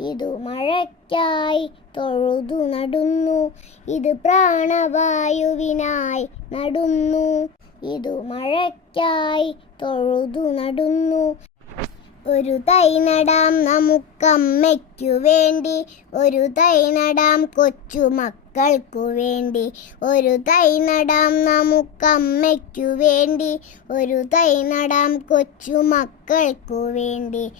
ഇതു മഴയ്ക്കായി തൊഴുതു നടുന്നു. ഇത് പ്രാണവായുവിനായി നടുന്നു. ഇതു മഴയ്ക്കായി തൊഴുതു നടുന്നു. ഒരു തൈ നടാം നമുക്കമ്മയ്ക്കു വേണ്ടി. ഒരു തൈ നടാം കൊച്ചു മക്കൾക്കു വേണ്ടി. ഒരു തൈ നടാം നമുക്കമ്മയ്ക്കു വേണ്ടി. ഒരു തൈ നടാം കൊച്ചു മക്കൾക്കു വേണ്ടി.